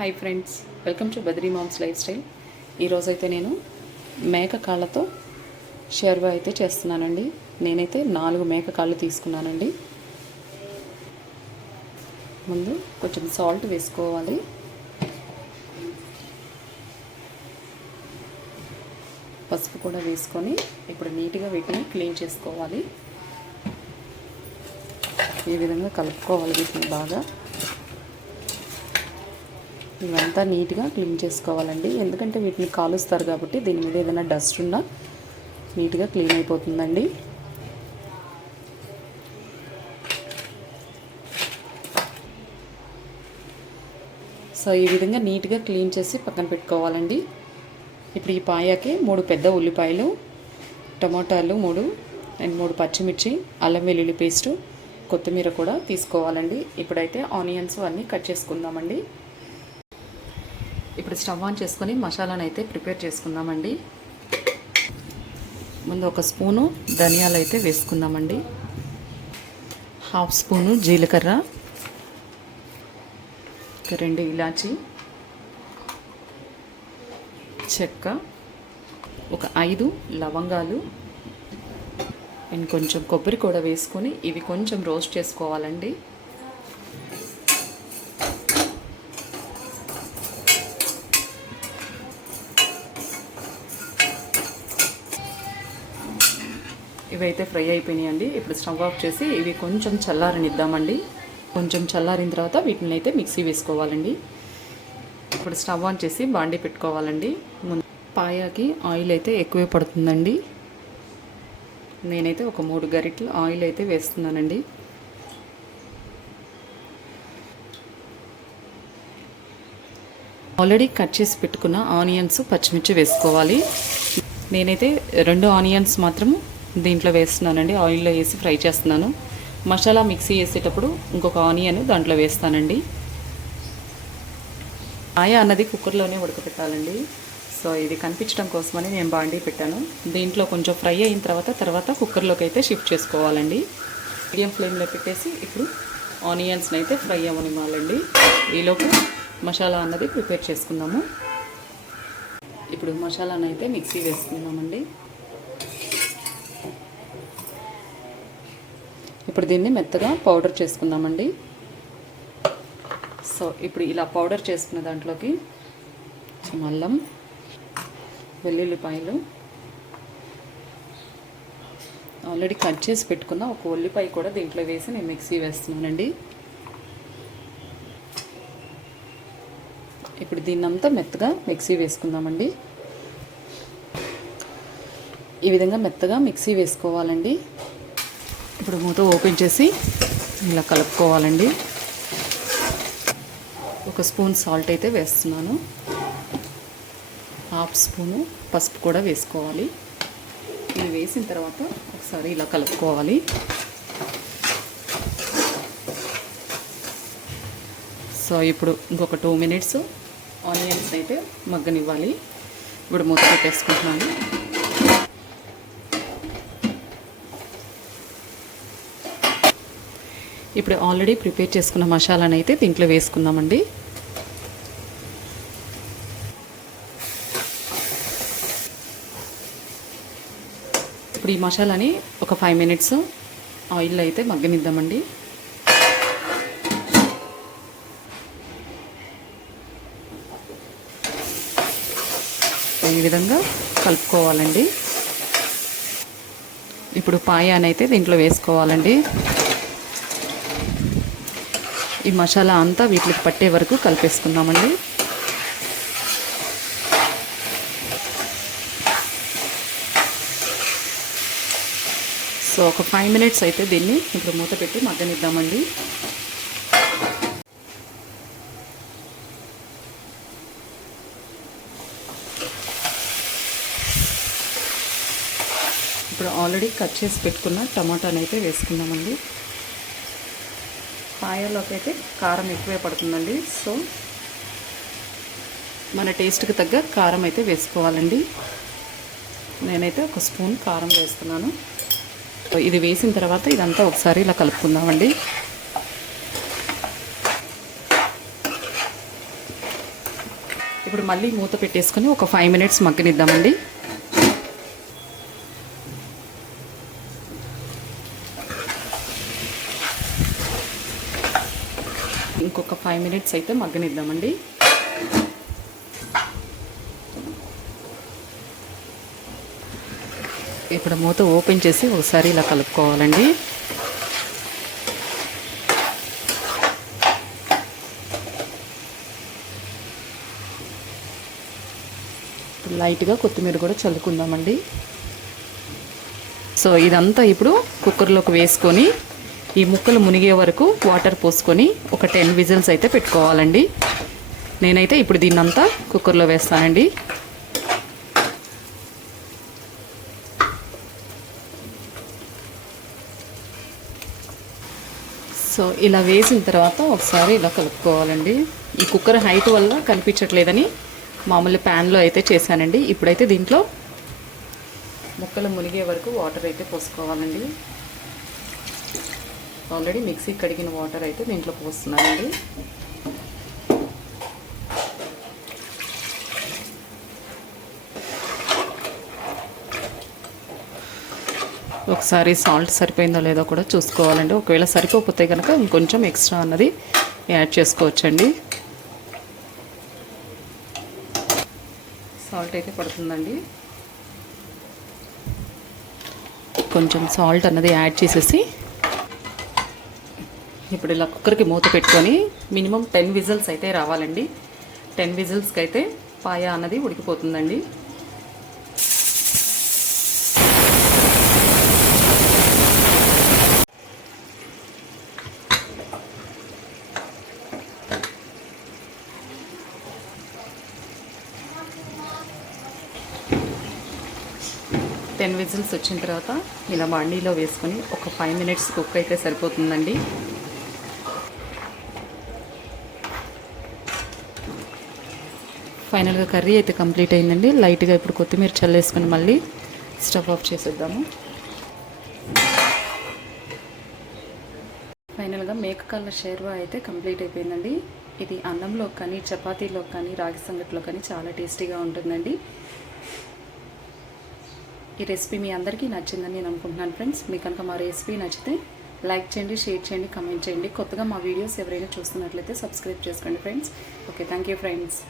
Hi friends, welcome to Badri moms lifestyle. ఈరోజైతే నేను మేక కాళ్ళతో షేర్వా అయితే చేస్తున్నానండి. నేనైతే 4 మేక కాళ్ళు తీసుకున్నానండి. ముందు కొంచెం సాల్ట్ వేసుకోవాలి. పసుపు కూడా వేసుకొని ఇప్పుడు నీట్గా వీటిని క్లీన్ చేసుకోవాలి. ఈ విధంగా కలుపుకోవాలి వీటిని బాగా. ఇవంతా నీట్గా క్లీన్ చేసుకోవాలండి, ఎందుకంటే వీటిని కాలుస్తారు కాబట్టి దీని మీద ఏదైనా డస్ట్ ఉన్నా నీట్గా క్లీన్ అయిపోతుందండి. సో ఈ విధంగా నీట్గా క్లీన్ చేసి పక్కన పెట్టుకోవాలండి. ఇప్పుడు ఈ పాయాకి 3 పెద్ద ఉల్లిపాయలు, టమాటాలు 3 అండ్ 3 పచ్చిమిర్చి, అల్లం వెల్లుల్లి పేస్టు, కొత్తిమీర కూడా తీసుకోవాలండి. ఇప్పుడైతే ఆనియన్స్ అన్నీ కట్ చేసుకుందామండి. ఇప్పుడు స్టవ్ ఆన్ చేసుకొని మసాలాను అయితే ప్రిపేర్ చేసుకుందామండి. ముందు 1 స్పూను ధనియాలు అయితే వేసుకుందామండి. 1/2 స్పూను జీలకర్ర, 2 ఇలాచి, చెక్క, 5 లవంగాలు అండ్ కొంచెం కొబ్బరి కూడా వేసుకొని ఇవి కొంచెం రోస్ట్ చేసుకోవాలండి. ఇవైతే ఫ్రై అయిపోయినాయండి. ఇప్పుడు స్టవ్ ఆఫ్ చేసి ఇవి కొంచెం చల్లారనిద్దామండి. కొంచెం చల్లారిన తర్వాత వీటిని అయితే మిక్సీ వేసుకోవాలండి. ఇప్పుడు స్టవ్ ఆన్ చేసి బాండీ పెట్టుకోవాలండి. ముందు పాయాకి ఆయిల్ అయితే ఎక్కువే పడుతుందండి. నేనైతే ఒక 3 గరిటెలు ఆయిల్ అయితే వేస్తున్నానండి. ఆల్రెడీ కట్ చేసి పెట్టుకున్న ఆనియన్స్, పచ్చిమిర్చి వేసుకోవాలి. నేనైతే 2 ఆనియన్స్ మాత్రం దీంట్లో వేస్తున్నానండి. ఆయిల్లో వేసి ఫ్రై చేస్తున్నాను. మసాలా మిక్సీ వేసేటప్పుడు ఇంకొక ఆనియన్ దాంట్లో వేస్తానండి. పాయ అన్నది కుక్కర్లోనే ఉడకపెట్టాలండి. సో ఇది కనిపించడం కోసమని నేను బాండీ పెట్టాను. దీంట్లో కొంచెం ఫ్రై అయిన తర్వాత కుక్కర్లోకి అయితే షిఫ్ట్ చేసుకోవాలండి. మీడియం ఫ్లేమ్లో పెట్టేసి ఇప్పుడు ఆనియన్స్ని అయితే ఫ్రై అవ్వనివ్వాలండి. ఈలోపు మసాలా అన్నది ప్రిపేర్ చేసుకుందాము. ఇప్పుడు మసాలాను అయితే మిక్సీ వేసుకుందామండి. ఇప్పుడు దీన్ని మెత్తగా పౌడర్ చేసుకుందామండి. సో ఇప్పుడు ఇలా పౌడర్ చేసుకున్న దాంట్లోకి అల్లం, వెల్లుల్లిపాయలు, ఆల్రెడీ కట్ చేసి పెట్టుకున్న 1 ఉల్లిపాయ కూడా దీంట్లో వేసి నేను మిక్సీ వేస్తున్నానండి. ఇప్పుడు దీన్నంతా మెత్తగా మిక్సీ వేసుకుందామండి. ఈ విధంగా మెత్తగా మిక్సీ వేసుకోవాలండి. ఇప్పుడు మూత ఓపెన్ చేసి ఇలా కలుపుకోవాలండి. 1 స్పూన్ సాల్ట్ అయితే వేస్తున్నాను. 1/2 స్పూను పసుపు కూడా వేసుకోవాలి. ఇది వేసిన తర్వాత ఒకసారి ఇలా కలుపుకోవాలి. సో ఇప్పుడు ఇంకొక 2 మినిట్స్ ఆనియన్స్ అయితే మగ్గనివ్వాలి. ఇప్పుడు మూత పెట్టేసుకుంటున్నాను. ఇప్పుడు ఆల్రెడీ ప్రిపేర్ చేసుకున్న మసాలాను అయితే దీంట్లో వేసుకుందామండి. ఇప్పుడు ఈ మసాలాని ఒక 5 మినిట్స్ ఆయిల్లో అయితే మగ్గనిద్దామండి. ఈ విధంగా కలుపుకోవాలండి. ఇప్పుడు పాయాని అయితే దీంట్లో వేసుకోవాలండి. ఈ మసాలా అంతా వీటికి పట్టే వరకు కలిపేసుకుందామండి. సో ఒక 5 మినిట్స్ అయితే దీన్ని ఇప్పుడు మూత పెట్టి మగ్గనిద్దామండి. ఇప్పుడు ఆల్రెడీ కట్ చేసి పెట్టుకున్న టమాటాని అయితే వేసుకుందామండి. పాయలోకి అయితే కారం ఎక్కువే పడుతుందండి. సో మన టేస్ట్కి తగ్గ కారం అయితే వేసుకోవాలండి. నేనైతే 1 స్పూన్ కారం వేస్తున్నాను. ఇది వేసిన తర్వాత ఇదంతా ఒకసారి ఇలా కలుపుకుందామండి. ఇప్పుడు మళ్ళీ మూత పెట్టేసుకొని ఒక 5 మినిట్స్ మగ్గనిద్దామండి. ఇంకొక 5 మినిట్స్ అయితే మగ్గనిద్దామండి. ఇప్పుడు మూత ఓపెన్ చేసి ఒకసారి ఇలా కలుపుకోవాలండి. లైట్గా కొత్తిమీర కూడా చల్లుకుందామండి. సో ఇదంతా ఇప్పుడు కుక్కర్లోకి వేసుకొని ఈ ముక్కలు మునిగే వరకు వాటర్ పోసుకొని ఒక 10 విజిల్స్ అయితే పెట్టుకోవాలండి. నేనైతే ఇప్పుడు దీన్నంతా కుక్కర్లో వేస్తానండి. సో ఇలా వేసిన తర్వాత ఒకసారి ఇలా కలుపుకోవాలండి. ఈ కుక్కర్ హైట్ వల్ల కనిపించట్లేదని మామూలు ప్యాన్లో అయితే చేశానండి. ఇప్పుడైతే దీంట్లో ముక్కలు మునిగే వరకు వాటర్ అయితే పోసుకోవాలండి. ఆల్రెడీ మిక్సీ కడిగిన వాటర్ అయితే దీంట్లో పోస్తున్నానండి. ఒకసారి సాల్ట్ సరిపోయిందో లేదో కూడా చూసుకోవాలండి. ఒకవేళ సరిపోతే కనుక ఇంకొంచెం ఎక్స్ట్రా అన్నది యాడ్ చేసుకోవచ్చండి. సాల్ట్ అయితే పడుతుందండి. కొంచెం సాల్ట్ అన్నది యాడ్ చేసేసి ఇప్పుడు ఇలా కుక్కర్కి మూత పెట్టుకొని మినిమం 10 విజిల్స్ అయితే రావాలండి. 10 విజిల్స్కి అయితే పాయ అన్నది ఉడికిపోతుందండి. టెన్ విజిల్స్ వచ్చిన తర్వాత ఇలా బాండీలో వేసుకొని ఒక 5 మినిట్స్ కుక్ అయితే సరిపోతుందండి. ఫైనల్గా కర్రీ అయితే కంప్లీట్ అయిందండి. లైట్గా ఇప్పుడు కొత్తిమీర చల్లేసుకొని మళ్ళీ స్టవ్ ఆఫ్ చేసేద్దాము. ఫైనల్గా మేకకాళ్ళ షేర్వా అయితే కంప్లీట్ అయిపోయిందండి. ఇది అన్నంలో కానీ చపాతీలో కానీ రాగి సంగట్లో కానీ చాలా టేస్టీగా ఉంటుందండి. ఈ రెసిపీ మీ అందరికీ నచ్చిందని నేను అనుకుంటున్నాను ఫ్రెండ్స్. మీకు కనుక మా రెసిపీ నచ్చితే లైక్ చేయండి, షేర్ చేయండి, కమెంట్ చేయండి. కొత్తగా మా వీడియోస్ ఎవరైనా చూస్తున్నట్లయితే సబ్స్క్రైబ్ చేసుకోండి friends. Okay, thank you friends.